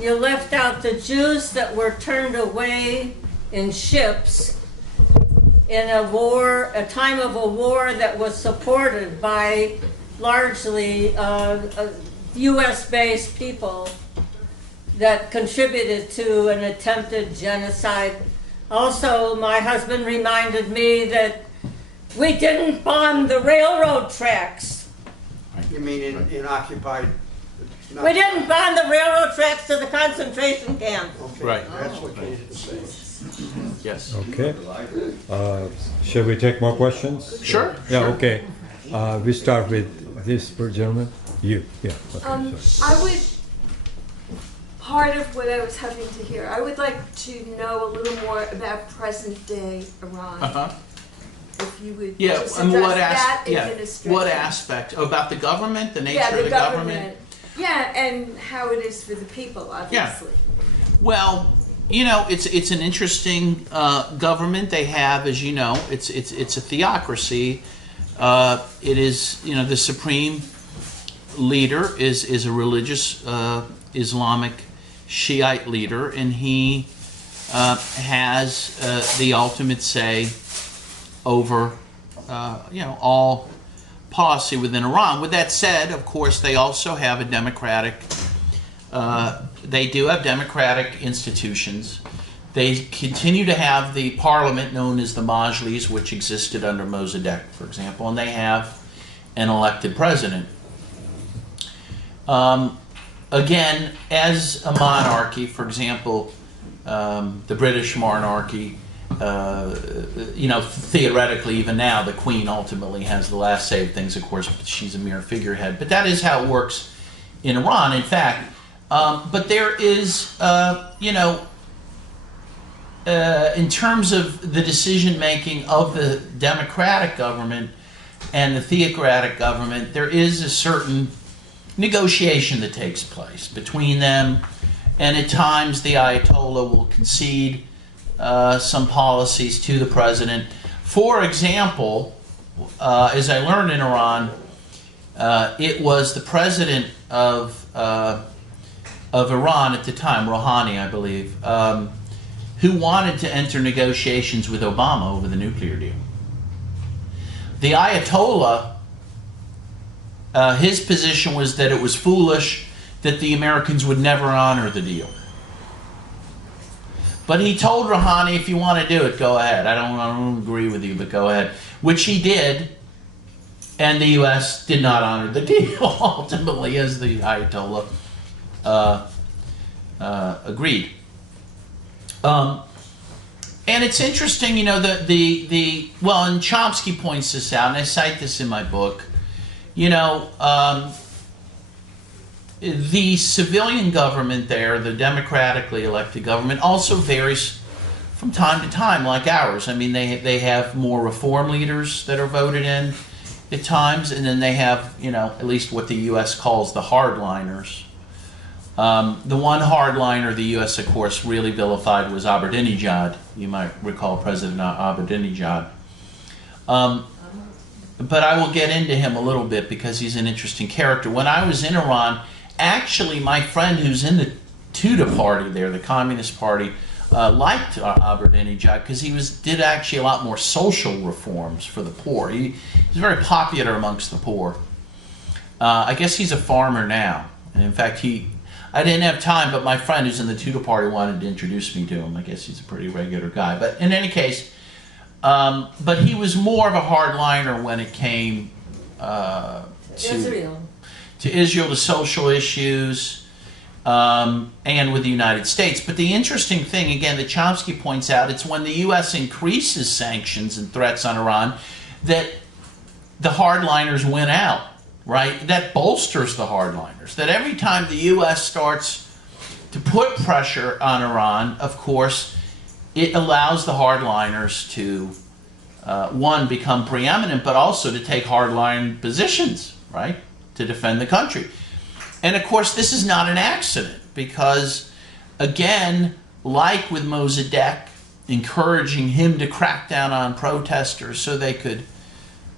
you left out the Jews that were turned away in ships in a war, a time of a war that was supported by largely U.S.-based people that contributed to an attempted genocide. Also, my husband reminded me that we didn't bomb the railroad tracks. You mean in occupied? We didn't bomb the railroad tracks to the concentration camp. Okay, Right. that's what you didn't say. Yes. Okay. Shall we take more questions? Sure. Yeah, sure. okay. We start with this gentleman. You, yeah. Okay, sorry. I would, part of what I was having to hear, I would like to know a little more about present day Iran. Uh-huh. If you would Yeah, just and address that yeah, administration. what aspect? Oh, about the government, the nature Yeah, of the government? Yeah, and how it is for the people, obviously. Well, you know, it's an interesting government they have, as you know. It's a theocracy. It is, you know, the supreme leader is a religious Islamic Shiite leader, and he has the ultimate say over, you know, all policy within Iran. With that said, of course, they also have a democratic. They do have democratic institutions. They continue to have the parliament known as the Majlis, which existed under Mossadegh, for example, and they have an elected president. Again, as a monarchy, for example, the British monarchy, you know, theoretically, even now, the Queen ultimately has the last say of things, of course, but she's a mere figurehead. But that is how it works in Iran, in fact. But there is, you know, in terms of the decision-making of the democratic government and the theocratic government, there is a certain negotiation that takes place between them, and at times the Ayatollah will concede some policies to the president. For example, as I learned in Iran, it was the president of Iran at the time, Rouhani, I believe, who wanted to enter negotiations with Obama over the nuclear deal. The Ayatollah, his position was that it was foolish, that the Americans would never honor the deal. But he told Rouhani, if you want to do it, go ahead. I don't agree with you, but go ahead. Which he did, and the U.S. did not honor the deal, ultimately, as the Ayatollah agreed. And it's interesting, you know, well, and Chomsky points this out, and I cite this in my book, you know, the civilian government there, the democratically elected government, also varies from time to time, like ours. I mean, they have more reform leaders that are voted in at times, and then they have, you know, at least what the U.S. calls the hardliners. The one hardliner the U.S., of course, really vilified was Ahmadinejad. You might recall President Ahmadinejad. But I will get into him a little bit because he's an interesting character. When I was in Iran, actually my friend who's in the Tudeh party there, the Communist Party, liked Ahmadinejad because he did actually a lot more social reforms for the poor. He was very popular amongst the poor. I guess he's a farmer now. And in fact, I didn't have time, but my friend who's in the Tudeh party wanted to introduce me to him. I guess he's a pretty regular guy. But in any case, but he was more of a hardliner when it came to Israel, to social issues, and with the United States. But the interesting thing, again, that Chomsky points out, it's when the U.S. increases sanctions and threats on Iran that the hardliners win out. Right? That bolsters the hardliners. That every time the U.S. starts to put pressure on Iran, of course, it allows the hardliners to, one, become preeminent, but also to take hardline positions, right? To defend the country. And of course, this is not an accident because, again, like with Mossadegh, encouraging him to crack down on protesters so they could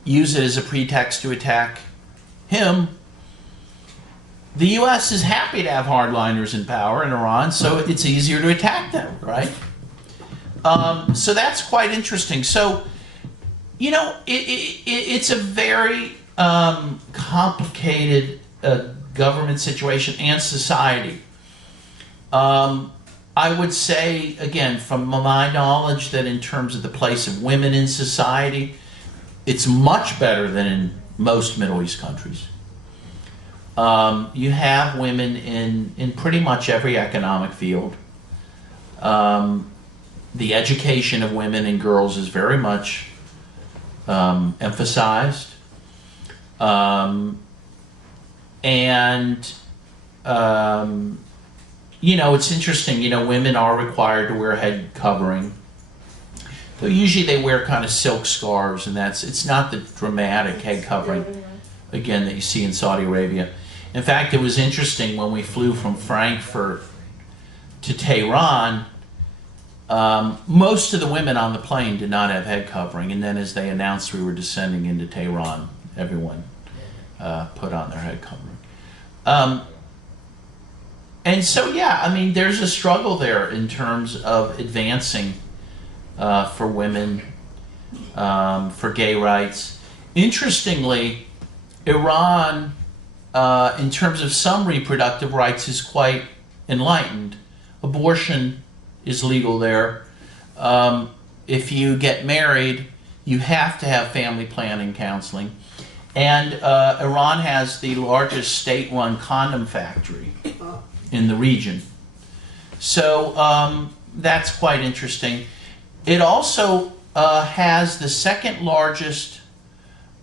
use it as a pretext to attack him, the U.S. is happy to have hardliners in power in Iran, so it's easier to attack them, right? So that's quite interesting. So, you know, it's a very complicated government situation and society. I would say, again, from my knowledge, that in terms of the place of women in society, it's much better than in most Middle East countries. You have women in pretty much every economic field. The education of women and girls is very much emphasized. You know, it's interesting, you know, women are required to wear a head covering. Though usually they wear kind of silk scarves, and it's not the dramatic head covering, again, that you see in Saudi Arabia. In fact, it was interesting when we flew from Frankfurt to Tehran, most of the women on the plane did not have head covering, and then as they announced we were descending into Tehran, everyone put on their head covering. And so, yeah, I mean, there's a struggle there in terms of advancing for women, for gay rights. Interestingly, Iran, in terms of some reproductive rights, is quite enlightened. Abortion is legal there. If you get married, you have to have family planning counseling. And Iran has the largest state-run condom factory in the region. So that's quite interesting. It also has the second largest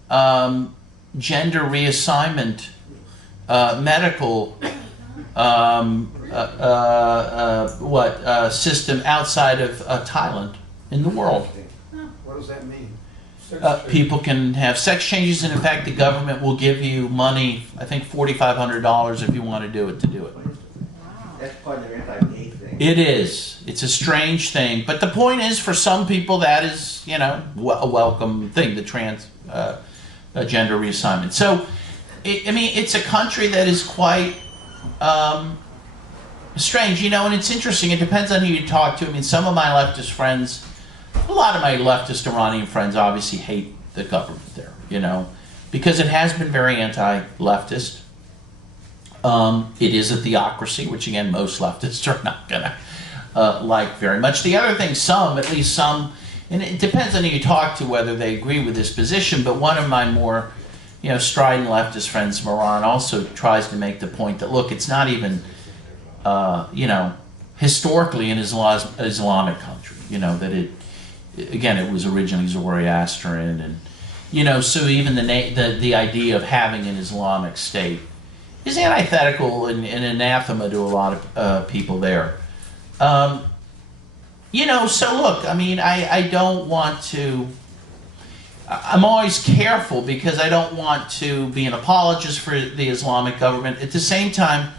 gender reassignment medical system outside of Thailand in the world. What does that mean? People can have sex changes, and in fact the government will give you money, I think $4,500 if you want to do it, That's part of their anti-gay thing. It is. It's a strange thing. But the point is, for some people, that is, you know, a welcome thing, the trans gender reassignment. So, I mean, it's a country that is quite strange, you know, and it's interesting. It depends on who you talk to. I mean, some of my leftist friends, a lot of my leftist Iranian friends obviously hate the government there, you know, because it has been very anti-leftist. It is a theocracy, which again, most leftists are not going to like very much. The other thing, at least some, and it depends on who you talk to whether they agree with this position, but one of my more, you know, strident leftist friends from Iran also tries to make the point that, look, it's not even, you know, historically an Islamic country, you know, that it was originally Zoroastrian, and, you know, so even the idea of having an Islamic state is antithetical and anathema to a lot of people there. You know, so look, I mean, I don't want to, I'm always careful because I don't want to be an apologist for the Islamic government. At the same time,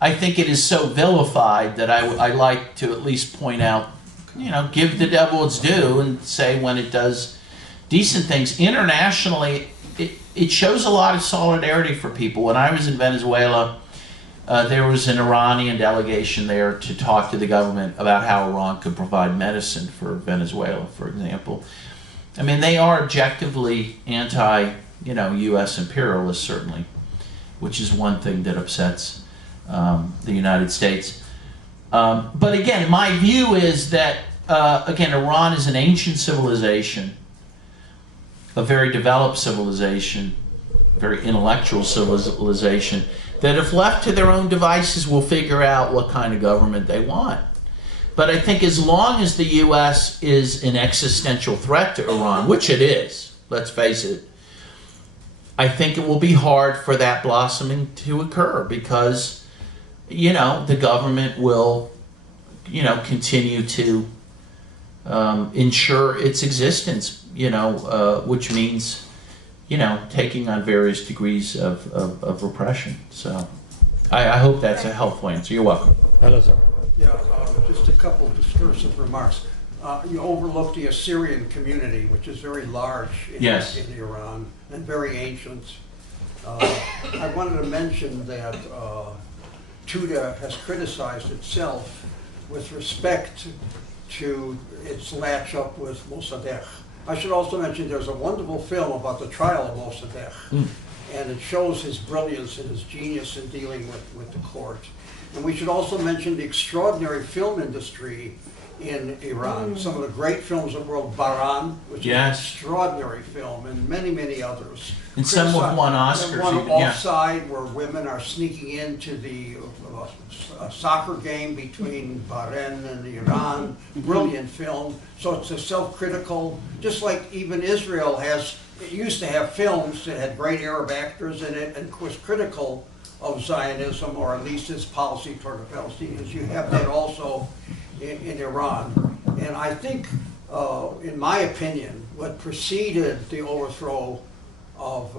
I think it is so vilified that I like to at least point out, you know, give the devil its due and say when it does decent things. Internationally, it shows a lot of solidarity for people. When I was in Venezuela, there was an Iranian delegation there to talk to the government about how Iran could provide medicine for Venezuela, for example. I mean, they are objectively anti, you know, U.S. imperialists, certainly, which is one thing that upsets the United States. But again, my view is that, again, Iran is an ancient civilization, a very developed civilization, very intellectual civilization, that if left to their own devices will figure out what kind of government they want. But I think as long as the U.S. is an existential threat to Iran, which it is, let's face it, I think it will be hard for that blossoming to occur because, you know, the government will, you know, continue to ensure its existence, you know, which means, you know, taking on various degrees of repression. So I hope that's a helpful answer. You're welcome. Hello, sir. Yeah, just a couple of discursive remarks. You overlooked the Syrian community, which is very large in Iran and very ancient. I wanted to mention that Tuda has criticized itself with respect to its latch up with Mossadegh. I should also mention there's a wonderful film about the trial of Mossadegh, and it shows his brilliance and his genius in dealing with the court. And we should also mention the extraordinary film industry in Iran. Some of the great films of the world, Baran, which is an extraordinary film, and many, many others. And some have won Oscars. And one even, yeah. Offside, where women are sneaking into the soccer game between Bahrain and Iran. Brilliant film. So it's a self-critical, just like even Israel has, it used to have films that had great Arab actors in it and was critical of Zionism, or at least its policy toward the Palestinians. You have that also in Iran. And I think, in my opinion, what preceded the overthrow of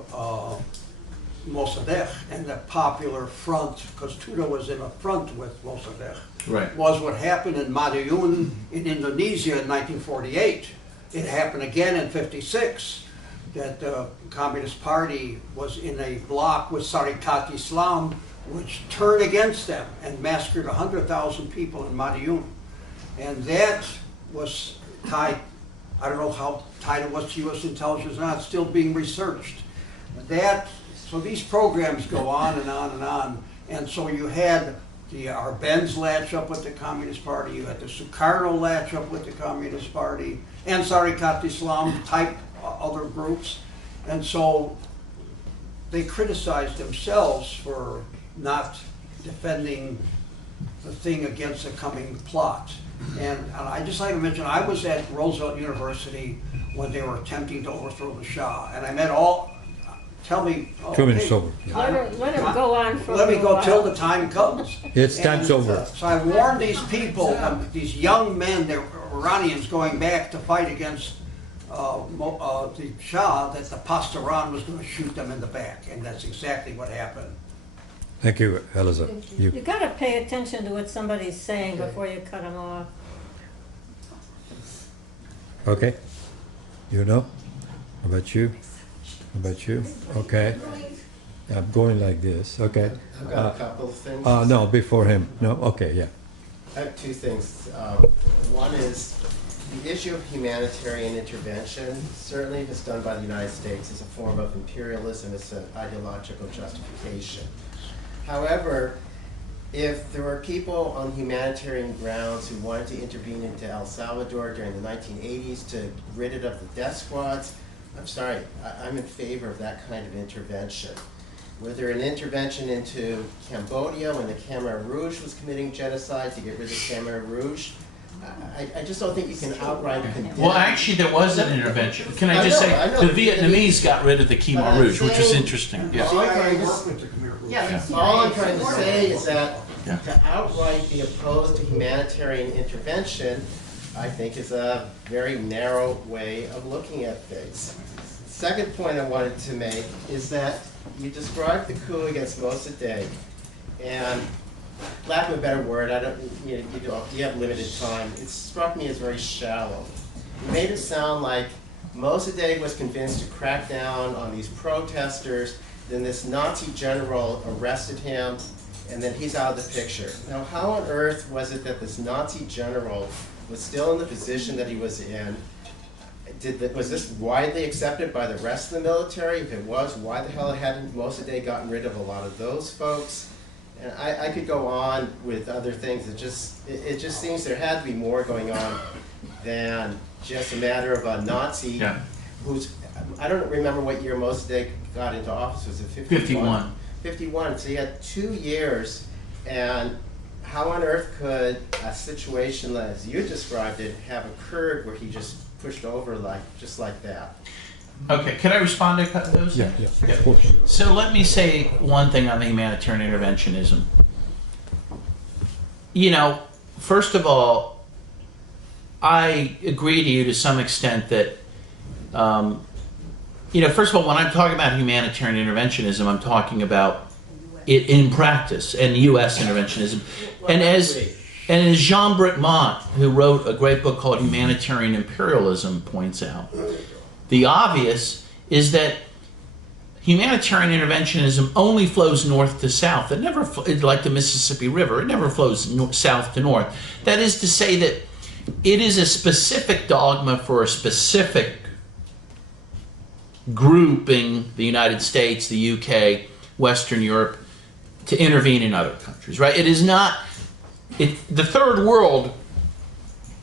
Mossadegh and the Popular Front, because Tuda was in a front with Mossadegh, Right. was what happened in Madiun in Indonesia in 1948. It happened again in 56, that the Communist Party was in a bloc with Syrian Islam, which turned against them and massacred 100,000 people in Madiun. And that was tied, I don't know how tied it was to U.S. intelligence or not, it's still being researched. So these programs go on and on and on. And so you had the Arbenz latch up with the Communist Party, you had the Sukarno latch up with the Communist Party, and Syrian Islam type other groups. And so they criticized themselves for not defending the thing against the coming plot. And I just like to mention, I was at Roosevelt University when they were attempting to overthrow the Shah, and I met all, tell me. 2 minutes over. Let him go on for Let a me little go till while. the time comes. It's time's over. So I warned these people, these young men, they're Iranians going back to fight against the Shah, that the Pastaran was going to shoot them in the back, and that's exactly what happened. Thank you, Eliza. You got to pay attention to what somebody's saying before you cut them off. Okay. You know? How about you? How about you? Okay. I'm going like this. Okay. I've got a couple of things. No, before him. No? Okay, yeah. I have two things. One is the issue of humanitarian intervention. Certainly, if it's done by the United States, is a form of imperialism. It's an ideological justification. However, if there were people on humanitarian grounds who wanted to intervene into El Salvador during the 1980s to rid it of the death squads, I'm sorry, I'm in favor of that kind of intervention. Whether an intervention into Cambodia when the Khmer Rouge was committing genocide to get rid of Khmer Rouge, I just don't think you can outright condemn. Well, actually, there was an intervention. Can I just say, the Vietnamese got rid of the Khmer Rouge, which was interesting. Yeah. I work with the Khmer Rouge. Yeah. All I'm trying to say is that Yeah. to outright be opposed to humanitarian intervention, I think is a very narrow way of looking at things. Second point I wanted to make is that you described the coup against Mossadegh, and lack of a better word, you have limited time. It struck me as very shallow. You made it sound like Mossadegh was convinced to crack down on these protesters, then this Nazi general arrested him, and then he's out of the picture. Now, how on earth was it that this Nazi general was still in the position that he was in? Was this widely accepted by the rest of the military? If it was, why the hell hadn't Mossadegh gotten rid of a lot of those folks? And I could go on with other things. It just seems there had to be more going on than just a matter of a Nazi who's, I don't remember what year Mossadegh got into office. Was it 51? 51. So he had 2 years, and how on earth could a situation as you described it have occurred where he just pushed over just like that? Okay, can I respond to those? Yeah, of course. So let me say one thing on the humanitarian interventionism. You know, first of all, I agree to you to some extent that, first of all, when I'm talking about humanitarian interventionism, I'm talking about it in practice and U.S. interventionism. And as Jean Bricmont, who wrote a great book called Humanitarian Imperialism, points out, the obvious is that humanitarian interventionism only flows north to south. It never, like the Mississippi River, it never flows south to north. That is to say that it is a specific dogma for a specific grouping, the United States, the UK, Western Europe, to intervene in other countries, right? It is not, the third world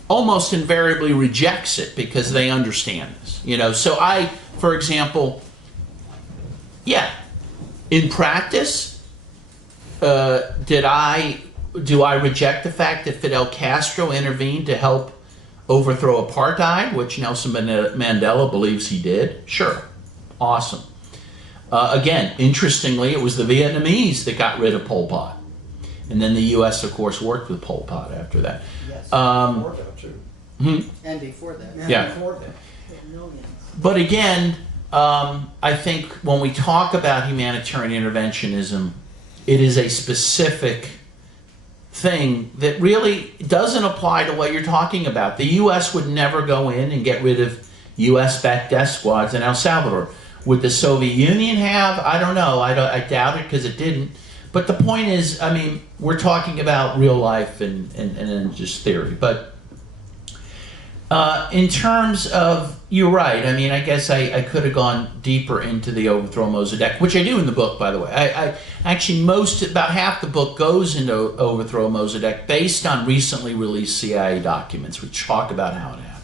almost invariably rejects it because they understand this, you know. So I, for example, yeah, in practice, do I reject the fact that Fidel Castro intervened to help overthrow apartheid, which Nelson Mandela believes he did? Sure. Awesome. Again, interestingly, it was the Vietnamese that got rid of Pol Pot. And then the U.S., of course, worked with Pol Pot after that. Yes, before that, too. And before that. Yeah. Before that. But again, I think when we talk about humanitarian interventionism, it is a specific thing that really doesn't apply to what you're talking about. The U.S. would never go in and get rid of U.S.-backed death squads in El Salvador. Would the Soviet Union have? I don't know. I doubt it because it didn't. But the point is, I mean, we're talking about real life and just theory. But in terms of, you're right. I mean, I guess I could have gone deeper into the overthrow of Mossadegh, which I do in the book, by the way. I actually, about half the book goes into overthrow of Mossadegh based on recently released CIA documents, which talk about how it happened.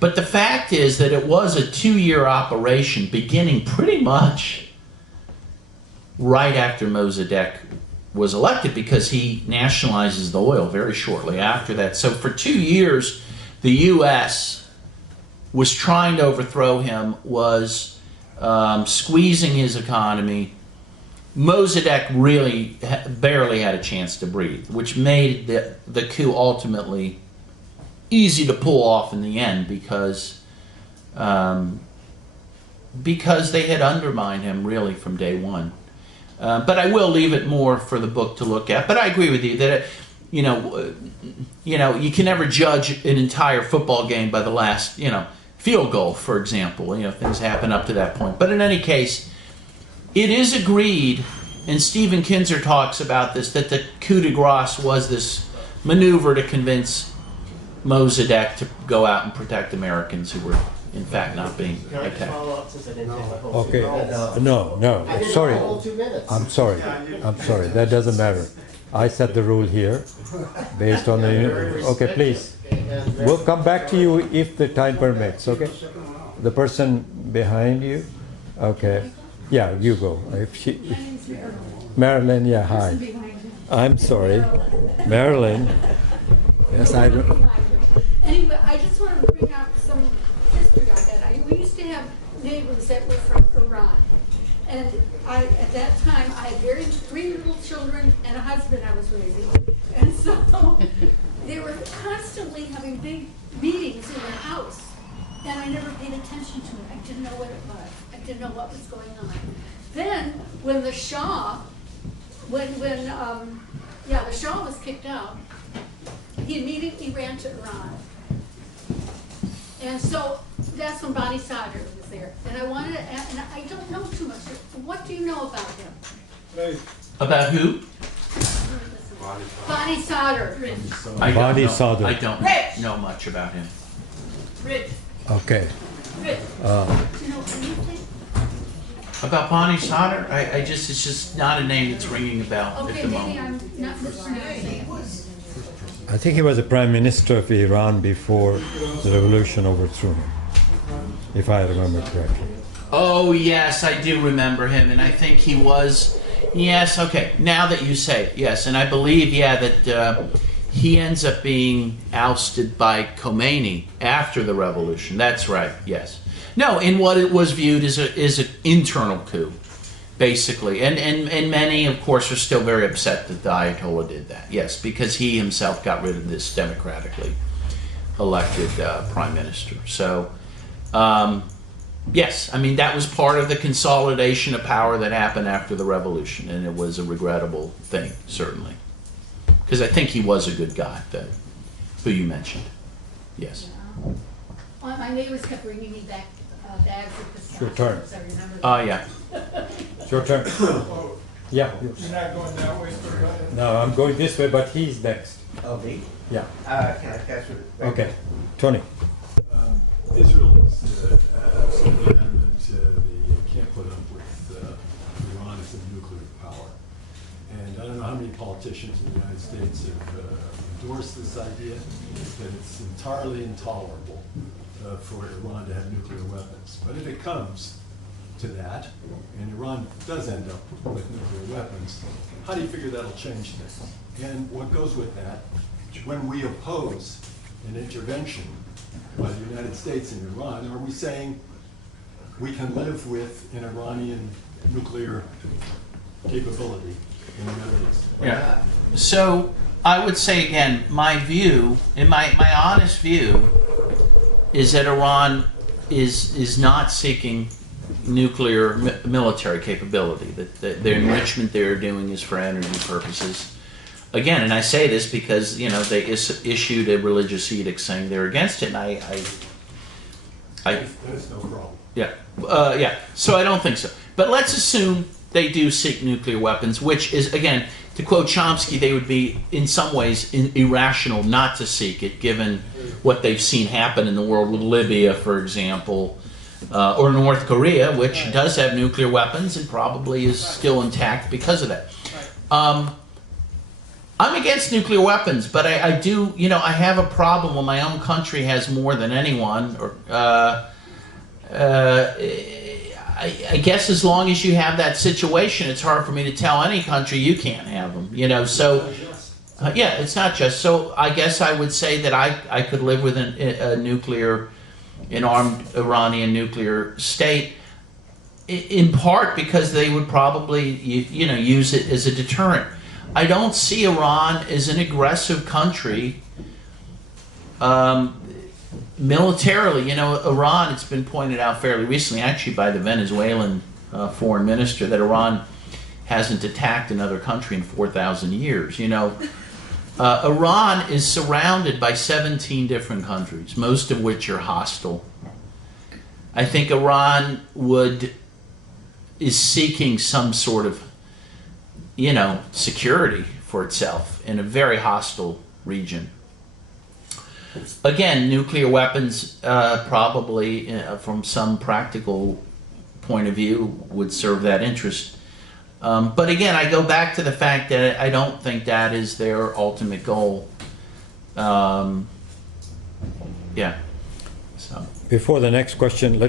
But the fact is that it was a 2-year operation beginning pretty much right after Mossadegh was elected, because he nationalizes the oil very shortly after that. So for 2 years, the U.S. was trying to overthrow him, was squeezing his economy. Mossadegh really barely had a chance to breathe, which made the coup ultimately easy to pull off in the end, because they had undermined him really from day one. But I will leave it more for the book to look at. But I agree with you that you can never judge an entire football game by the last field goal, for example. Things happen up to that point. But in any case, it is agreed, and Stephen Kinzer talks about this, that the coup de grace was this maneuver to convince Mossadegh to go out and protect Americans who were, in fact, not being Can I just attacked. follow up since I didn't take my whole 2 Okay, minutes? no, I didn't sorry. have the whole 2 minutes. I'm sorry, that doesn't matter. I set the rule here, based on the, okay, please. We'll come back to you if the time permits, okay? The person behind you, okay. Yeah, you go. Marilyn, yeah, hi. I'm sorry. Marilyn. Yes, I don't. Anyway, I just want to bring up some history on that. We used to have neighbors that were from Iran. And at that time, I had 3 little children and a husband I was raising. And so they were constantly having big meetings in their house. And I never paid attention to it. I didn't know what it was. I didn't know what was going on. Then, when the Shah, the Shah was kicked out, he immediately ran to Iran. And so that's when Bonnie Sadr was there. And I wanted to ask, and I don't know too much. What do you know about him? About who? Bonnie Sadr. Bonnie Sadr. I don't know much about him. Rich. Okay. Rich. Do you know anything? About Bonnie Sadr? It's just not a name that's ringing a bell Okay, at the maybe moment. I'm not mispronouncing. I think he was the prime minister of Iran before the revolution overthrew him, if I remember correctly. Oh, yes, I do remember him, and I think he was, yes, okay, now that you say it, yes, and I believe, that he ends up being ousted by Khomeini after the revolution. That's right, yes. No, in what it was viewed as an internal coup, basically, and many, of course, are still very upset that the Ayatollah did that, yes, because he himself got rid of this democratically elected prime minister. So, yes, I mean, that was part of the consolidation of power that happened after the revolution, and it was a regrettable thing, certainly. Because I think he was a good guy, who you mentioned. Yes. My neighbors kept bringing me back bags at the It's your turn. I remember. Yeah. It's your turn. Yeah. You're not going that way, so go ahead. No, I'm going this way, but he's next. Oh, me? Yeah. Can I pass it? Okay. Tony. Israel is absolutely adamant they can't put up with Iran as a nuclear power. And I don't know how many politicians in the United States have endorsed this idea, that it's entirely intolerable for Iran to have nuclear weapons. But if it comes to that, and Iran does end up with nuclear weapons, how do you figure that'll change things? And what goes with that, when we oppose an intervention by the United States in Iran, are we saying we can live with an Iranian nuclear capability in the Middle East? Yeah. So I would say again, my view, and my honest view, is that Iran is not seeking nuclear military capability. That the enrichment they're doing is for energy purposes. Again, and I say this because they issued a religious edict saying they're against it, and I There's no problem. yeah, yeah. So I don't think so. But let's assume they do seek nuclear weapons, which is, again, to quote Chomsky, they would be in some ways irrational not to seek it, given what they've seen happen in the world with Libya, for example, or North Korea, which does have nuclear weapons and probably is still intact because of that. I'm against nuclear weapons, but I do, I have a problem when my own country has more than anyone. Or I guess as long as you have that situation, it's hard for me to tell any country you can't have them. So yeah, it's not just. So I guess I would say that I could live with an armed Iranian nuclear state, in part because they would probably use it as a deterrent. I don't see Iran as an aggressive country militarily. Iran, it's been pointed out fairly recently, actually by the Venezuelan foreign minister, that Iran hasn't attacked another country in 4,000 years. Iran is surrounded by 17 different countries, most of which are hostile. I think Iran is seeking some sort of security for itself in a very hostile region. Again, nuclear weapons probably, from some practical point of view, would serve that interest. But again, I go back to the fact that I don't think that is their ultimate goal. Yeah. So. Before the next question,